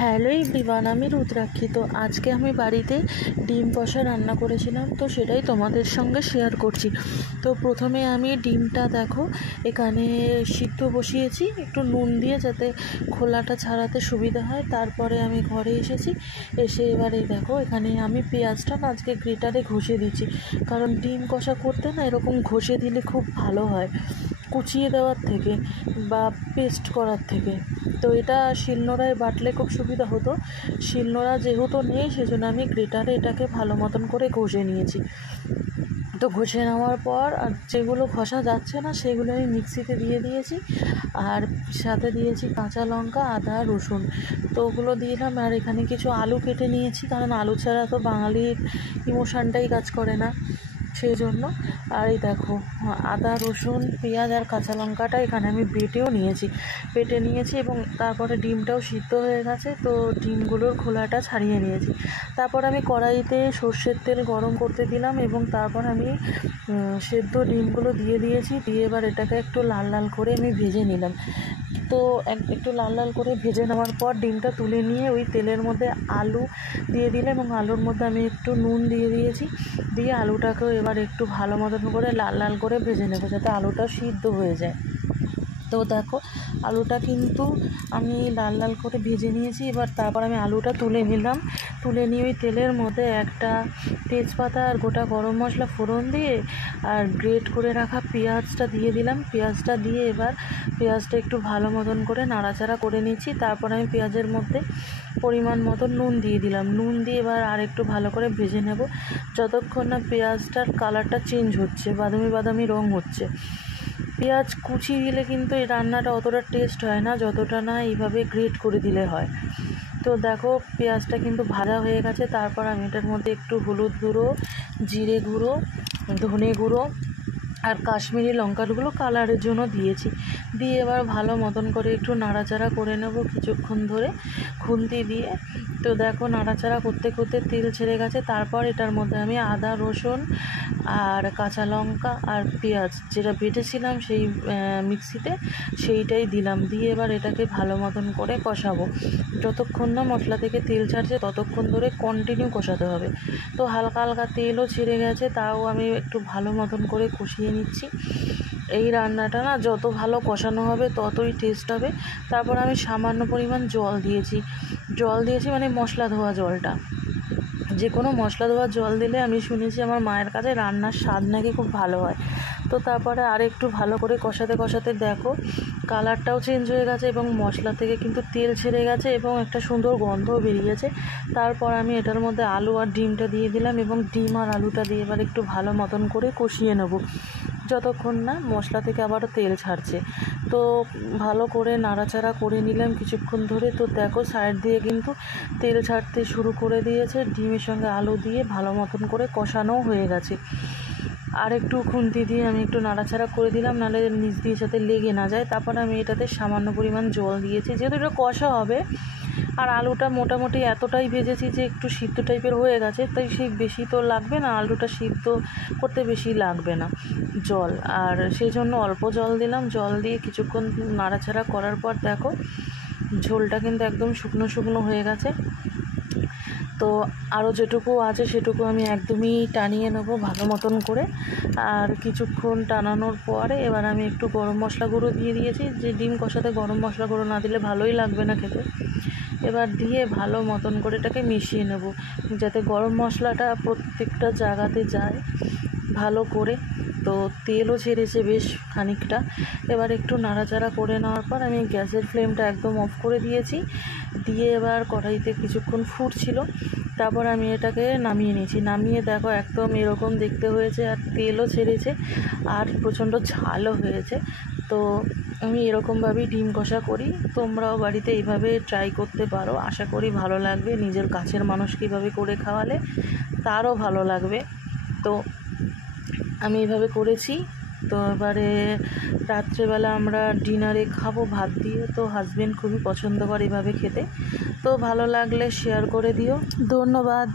Hello everyone, আমি রুদ্রাক্ষী। তো আজকে আমি বাড়িতে ডিম কষা রান্না করেছিলাম, তো সেটাই তোমাদের সঙ্গে শেয়ার করছি। তো প্রথমে আমি ডিমটা দেখো এখানে সিদ্ধ বসিয়েছি একটু নুন দিয়ে, যাতে খোলাটা ছাড়াতে সুবিধা হয়। তারপরে আমি ঘরে এসেছি, এসে এবারে দেখো এখানে আমি পেঁয়াজটা না আজকে গ্রেটারে ঘষে দিচ্ছি, কারণ ডিম কষা করতে না এরকম ঘষে দিলে খুব ভালো হয় কুচিয়ে দেওয়ার থেকে বা পেস্ট করার থেকে। তো এটা শিলনোড়ায় বাটলে খুব সুবিধা হতো, শিলনোড়া যেহেতু নেই সেজন্য আমি গ্রেটারে এটাকে ভালো মতন করে ঘষে নিয়েছি। তো ঘষে নেওয়ার পর আর যেগুলো ঘষা যাচ্ছে না সেগুলো আমি মিক্সিতে দিয়ে দিয়েছি, আর সাথে দিয়েছি কাঁচা লঙ্কা, আদা, রসুন। তো ওগুলো দিলাম, আর এখানে কিছু আলু কেটে নিয়েছি, কারণ আলু ছাড়া তো বাঙালির ইমোশনটাই কাজ করে না, সেই জন্য। আর এই দেখো আদা, রসুন, পেঁয়াজ আর কাঁচা লঙ্কাটা এখানে আমি বেটে নিয়েছি এবং তারপরে ডিমটাও সিদ্ধ হয়ে গেছে। তো ডিমগুলোর খোলাটা ছাড়িয়ে নিয়েছি। তারপর আমি কড়াইতে সর্ষের তেল গরম করতে দিলাম এবং তারপর আমি সেদ্ধ ডিমগুলো দিয়ে দিয়েছি। দিয়ে এবার এটাকে একটু লাল লাল করে আমি ভেজে নিলাম। তো একটু লাল লাল করে ভেজে নেওয়ার পর ডিমটা তুলে নিয়ে ওই তেলের মধ্যে আলু দিয়ে দিলাম এবং আলুর মধ্যে আমি একটু নুন দিয়ে দিয়েছি। দিয়ে আলুটাকেও এবার একটু ভালো মতন করে লাল লাল করে ভেজে নেবো, যাতে আলুটা সিদ্ধ হয়ে যায়। তো দেখো আলুটা কিন্তু আমি লাল লাল করে ভেজে নিয়েছি। এবার তারপর আমি আলুটা তুলে নিলাম। তুলে নিয়ে ওই তেলের মধ্যে একটা তেজপাতা আর গোটা গরম মশলা ফোড়ন দিয়ে আর গ্রেট করে রাখা পেঁয়াজটা দিয়ে দিলাম। পেঁয়াজটা দিয়ে এবার পেঁয়াজটা একটু ভালো মতন করে নাড়াচাড়া করে নিচ্ছি। তারপর আমি পেঁয়াজের মধ্যে পরিমাণ মতো নুন দিয়ে দিলাম। নুন দিয়ে এবার আর একটু ভালো করে ভেজে নেব, যতক্ষণ না পেঁয়াজটার কালারটা চেঞ্জ হচ্ছে, বাদামি বাদামি রং হচ্ছে। পেঁয়াজ কুচি দিলে কিন্তু এই রান্নাটা অতটা টেস্ট হয় না, যতটা না এইভাবে গ্রেট করে দিলে হয়। তো দেখো পেঁয়াজটা কিন্তু ভাজা হয়ে গেছে। তারপর আমি এটার মধ্যে একটু হলুদ গুঁড়ো, জিরে গুঁড়ো, ধনে গুঁড়ো আর কাশ্মীরি লঙ্কাগুলো কালারের জন্য দিয়েছি। দিয়ে এবার ভালো মতন করে একটু নাড়াচাড়া করে নেব কিছুক্ষণ ধরে খুন্তি দিয়ে। তো দেখো নাড়াচাড়া করতে করতে তেল ছেড়ে গেছে। তারপর এটার মধ্যে আমি আদা, রসুন আর কাঁচা লঙ্কা আর পেঁয়াজ যেটা বেটেছিলাম সেই মিক্সিতে, সেইটাই দিলাম। দিয়ে এবার এটাকে ভালো মতন করে কষাবো, যতক্ষণ না মশলা থেকে তেল ছাড়ছে ততক্ষণ ধরে কন্টিনিউ কষাতে হবে। তো হালকা হালকা তেলও ছেড়ে গেছে, তাও আমি একটু ভালো মতন করে কষিয়ে নিচ্ছি। এই রান্নাটা না যত ভালো কষানো হবে ততই টেস্ট হবে। তারপর আমি সামান্য পরিমাণ জল দিয়েছি মানে মশলা ধোয়া জলটা। যে কোনো মশলা ধোয়া জল দিলে আমি শুনেছি আমার মায়ের কাছে রান্নার স্বাদ নাকি খুব ভালো হয়। তো তারপরে আর একটু ভালো করে কষাতে কষাতে দেখো কালারটাও চেঞ্জ হয়ে গেছে এবং মশলা থেকে কিন্তু তেল ছেড়ে গেছে এবং একটা সুন্দর গন্ধও বেরিয়েছে। তারপর আমি এটার মধ্যে আলু আর ডিমটা দিয়ে দিলাম এবং ডিম আর আলুটা দিয়ে এবার একটু ভালো মতন করে কষিয়ে নেব, যতক্ষণ না মশলা থেকে আবারও তেল ছাড়ছে। তো ভালো করে নাড়াচাড়া করে নিলাম কিছুক্ষণ ধরে। তো দেখো সাইড দিয়ে কিন্তু তেল ছাড়তে শুরু করে দিয়েছে। ডিমের সঙ্গে আলু দিয়ে ভালো মতন করে কষানোও হয়ে গেছে। আর একটু খুন্তি দিয়ে আমি একটু নাড়াচাড়া করে দিলাম, নাহলে নিচ দিয়ে যাতে লেগে না যায়। তারপর আমি এটাতে সামান্য পরিমাণ জল দিয়েছি, যেহেতু এটা কষা হবে। আর আলুটা মোটামুটি এতটাই ভেজেছি যে একটু সিদ্ধ টাইপের হয়ে গেছে, তাই সেই বেশি তো লাগবে না, আলুটা সিদ্ধ করতে বেশি লাগবে না জল। আর সেই জন্য অল্প জল দিলাম। জল দিয়ে কিছুক্ষণ নাড়াচাড়া করার পর দেখো ঝোলটা কিন্তু একদম শুকনো শুকনো হয়ে গেছে। তো আরও যেটুকু আছে সেটুকু আমি একদমই টানিয়ে নেব ভালো মতন করে। আর কিছুক্ষণ টানানোর পরে এবার আমি একটু গরম মশলা গুঁড়ো দিয়ে দিয়েছি, যে ডিম কষাতে গরম মশলা গুঁড়ো না দিলে ভালোই লাগবে না খেতে। এবার দিয়ে ভালো মতন করে এটাকে মিশিয়ে নেব, যাতে গরম মশলাটা প্রত্যেকটা জায়গাতে যায় ভালো করে। তো তেলও ছেড়েছে বেশ খানিকটা। এবার একটু নাড়াচাড়া করে নেওয়ার পর আমি গ্যাসের ফ্লেমটা একদম অফ করে দিয়েছি। দিয়ে এবার কড়াইতে কিছুক্ষণ ফুটছিল, তারপর আমি এটাকে নামিয়ে নিয়েছি। নামিয়ে দেখো একদম এরকম দেখতে হয়েছে, আর তেলও ছেড়েছে আর প্রচণ্ড ঝালও হয়েছে। তো আমি এরকমভাবেই ডিম কষা করি, তোমরাও বাড়িতে এইভাবে ট্রাই করতে পারো। আশা করি ভালো লাগবে। নিজের কাছের মানুষকে এইভাবে করে খাওয়ালে তারও ভালো লাগবে। তো আমি এইভাবে করেছি। তো এবারে রাত্রেবেলা আমরা ডিনারে খাবো ভাত দিয়ে। তো হাজবেন্ড খুবই পছন্দ করে এভাবে খেতে। তো ভালো লাগলে শেয়ার করে দিও। ধন্যবাদ।